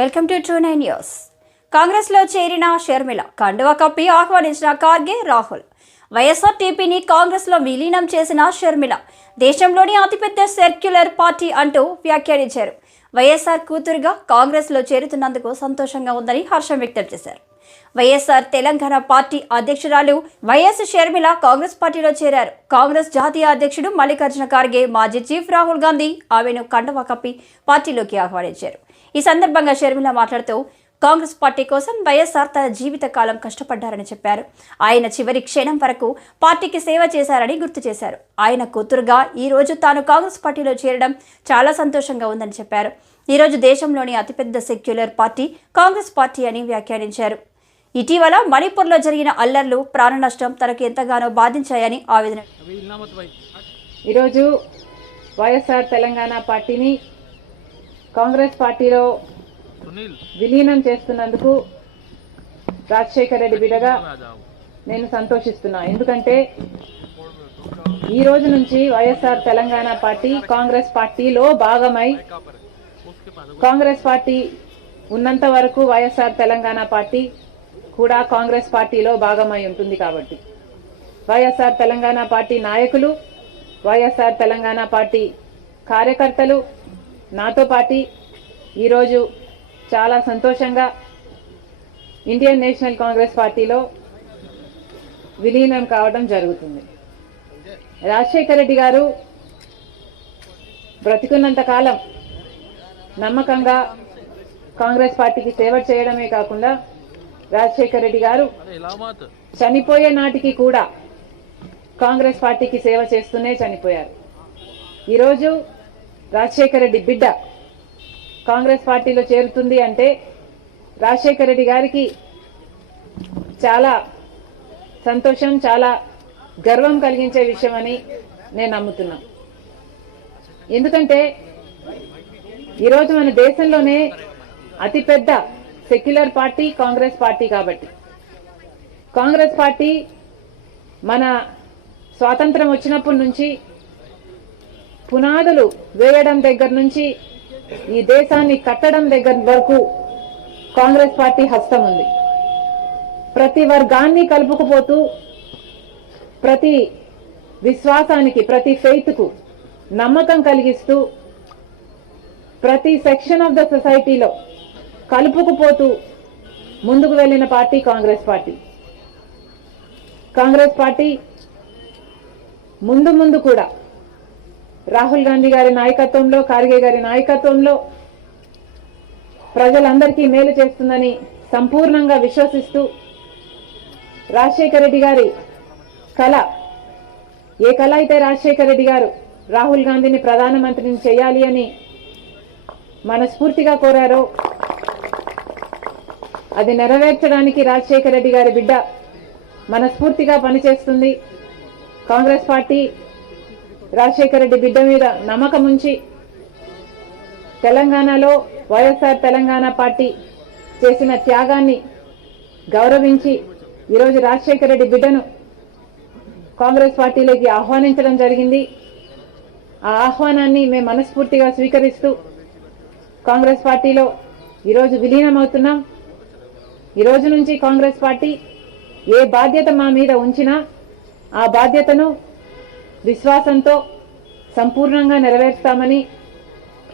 Welcome to true 9 news. కాంగ్రెస్లో చేరిన షర్మిల కండువా కప్పి ఆహ్వానించిన ఖార్గే, రాహుల్. వైఎస్ఆర్టీపీని కాంగ్రెస్లో విలీనం చేసిన షర్మిల దేశంలోని అతిపెద్ద సెక్యులర్ పార్టీ అంటూ వ్యాఖ్యానించారు. వైఎస్ఆర్ కూతురుగా కాంగ్రెస్లో చేరుతున్నందుకు సంతోషంగా ఉందని హర్షం వ్యక్తం చేశారు. వైఎస్ఆర్ తెలంగాణ పార్టీ అధ్యక్షురాలు వైఎస్ షర్మిల కాంగ్రెస్ పార్టీలో చేరారు. కాంగ్రెస్ జాతీయ అధ్యక్షుడు మల్లికార్జున ఖార్గే, మాజీ చీఫ్ రాహుల్ గాంధీ ఆమెను కండువా కప్పి పార్టీలోకి ఆహ్వానించారు. ఈ సందర్భంగా షర్మిల మాట్లాడుతూ కాంగ్రెస్ పార్టీ కోసం వైఎస్ఆర్ తన జీవిత కాలం కష్టపడ్డారని చెప్పారు. ఆయన చివరి క్షణం వరకు పార్టీకి సేవ చేశారని గుర్తు చేశారు. ఆయన కూతురుగా ఈ రోజు తాను కాంగ్రెస్ పార్టీలో చేరడం చాలా సంతోషంగా ఉందని చెప్పారు. ఈ రోజు దేశంలోని అతిపెద్ద సెక్యులర్ పార్టీ కాంగ్రెస్ పార్టీ అని వ్యాఖ్యానించారు. ఇటీవల మణిపూర్లో జరిగిన అల్లర్లు, ప్రాణ నష్టం తనకు ఎంతగానో బాధించాయని ఆవేదన. ఈరోజు వైఎస్ఆర్ తెలంగాణ పార్టీని కాంగ్రెస్ పార్టీలో విలీనం చేస్తున్నందుకు రాజశేఖర్ రెడ్డి బిడ్డగా నేను సంతోషిస్తున్నా. ఎందుకంటే ఈ రోజు నుంచి వైఎస్ఆర్ తెలంగాణ పార్టీ కాంగ్రెస్ పార్టీలో భాగమై, కాంగ్రెస్ పార్టీ ఉన్నంత వరకు వైఎస్ఆర్ తెలంగాణ పార్టీ కూడా కాంగ్రెస్ పార్టీలో భాగమై ఉంటుంది. కాబట్టి వైఎస్ఆర్ తెలంగాణ పార్టీ నాయకులు, వైఎస్ఆర్ తెలంగాణ పార్టీ కార్యకర్తలు నాతో పాటు ఈరోజు చాలా సంతోషంగా ఇండియన్ నేషనల్ కాంగ్రెస్ పార్టీలో విలీనం కావడం జరుగుతుంది. రాజశేఖర రెడ్డి గారు బ్రతికున్నంత కాలం నమ్మకంగా కాంగ్రెస్ పార్టీకి సేవ చేయడమే కాకుండా రాజశేఖర రెడ్డి గారు చనిపోయే నాటికి కూడా కాంగ్రెస్ పార్టీకి సేవ చేస్తూనే చనిపోయారు. ఈరోజు రాజశేఖర రెడ్డి బిడ్డ కాంగ్రెస్ పార్టీలో చేరుతుంది అంటే రాజశేఖర రెడ్డి గారికి చాలా సంతోషం, చాలా గర్వం కలిగించే విషయం అని నేను నమ్ముతున్నా. ఎందుకంటే ఈరోజు మన దేశంలోనే అతిపెద్ద సెక్యులర్ పార్టీ కాంగ్రెస్ పార్టీ. కాబట్టి కాంగ్రెస్ పార్టీ మన స్వాతంత్రం వచ్చినప్పటి నుంచి పునాదులు వేయడం దగ్గర నుంచి ఈ దేశాన్ని కట్టడం దగ్గర వరకు కాంగ్రెస్ పార్టీ హస్తం ఉంది. ప్రతి వర్గాన్ని కలుపుకుపోతూ, ప్రతి విశ్వాసానికి, ప్రతి ఫెయిత్కు నమ్మకం కలిగిస్తూ, ప్రతి సెక్షన్ ఆఫ్ ద సొసైటీలో కలుపుకుపోతూ ముందుకు వెళ్లిన party Congress party. Congress party ముందు కూడా రాహుల్ గాంధీ గారి నాయకత్వంలో, ఖార్గే గారి నాయకత్వంలో ప్రజలందరికీ మేలు చేస్తుందని సంపూర్ణంగా విశ్వసిస్తూ, రాజశేఖర రెడ్డి గారి కళ, ఏ కళ అయితే రాజశేఖర రెడ్డి గారు రాహుల్ గాంధీని ప్రధానమంత్రిని చేయాలి అని మనస్ఫూర్తిగా కోరారో అది నెరవేర్చడానికి రాజశేఖర రెడ్డి గారి బిడ్డ మనస్ఫూర్తిగా పనిచేస్తుంది. కాంగ్రెస్ పార్టీ రాజశేఖర రెడ్డి బిడ్డ మీద నమ్మకం ఉంచి తెలంగాణలో వైఎస్ఆర్ తెలంగాణ పార్టీ చేసిన త్యాగాన్ని గౌరవించి ఈరోజు రాజశేఖర రెడ్డి బిడ్డను కాంగ్రెస్ పార్టీలోకి ఆహ్వానించడం జరిగింది. ఆ ఆహ్వానాన్ని మేము మనస్ఫూర్తిగా స్వీకరిస్తూ కాంగ్రెస్ పార్టీలో ఈరోజు విలీనమవుతున్నాం. ఈరోజు నుంచి కాంగ్రెస్ పార్టీ ఏ బాధ్యత మా మీద ఉంచినా ఆ బాధ్యతను విశ్వాసంతో సంపూర్ణంగా నెరవేర్స్తామని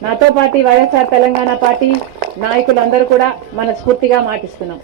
నాతో పాటు వైఎస్ఆర్ తెలంగాణ పార్టీ నాయకులందరూ కూడా మనస్ఫూర్తిగా మాటిస్తున్నాం.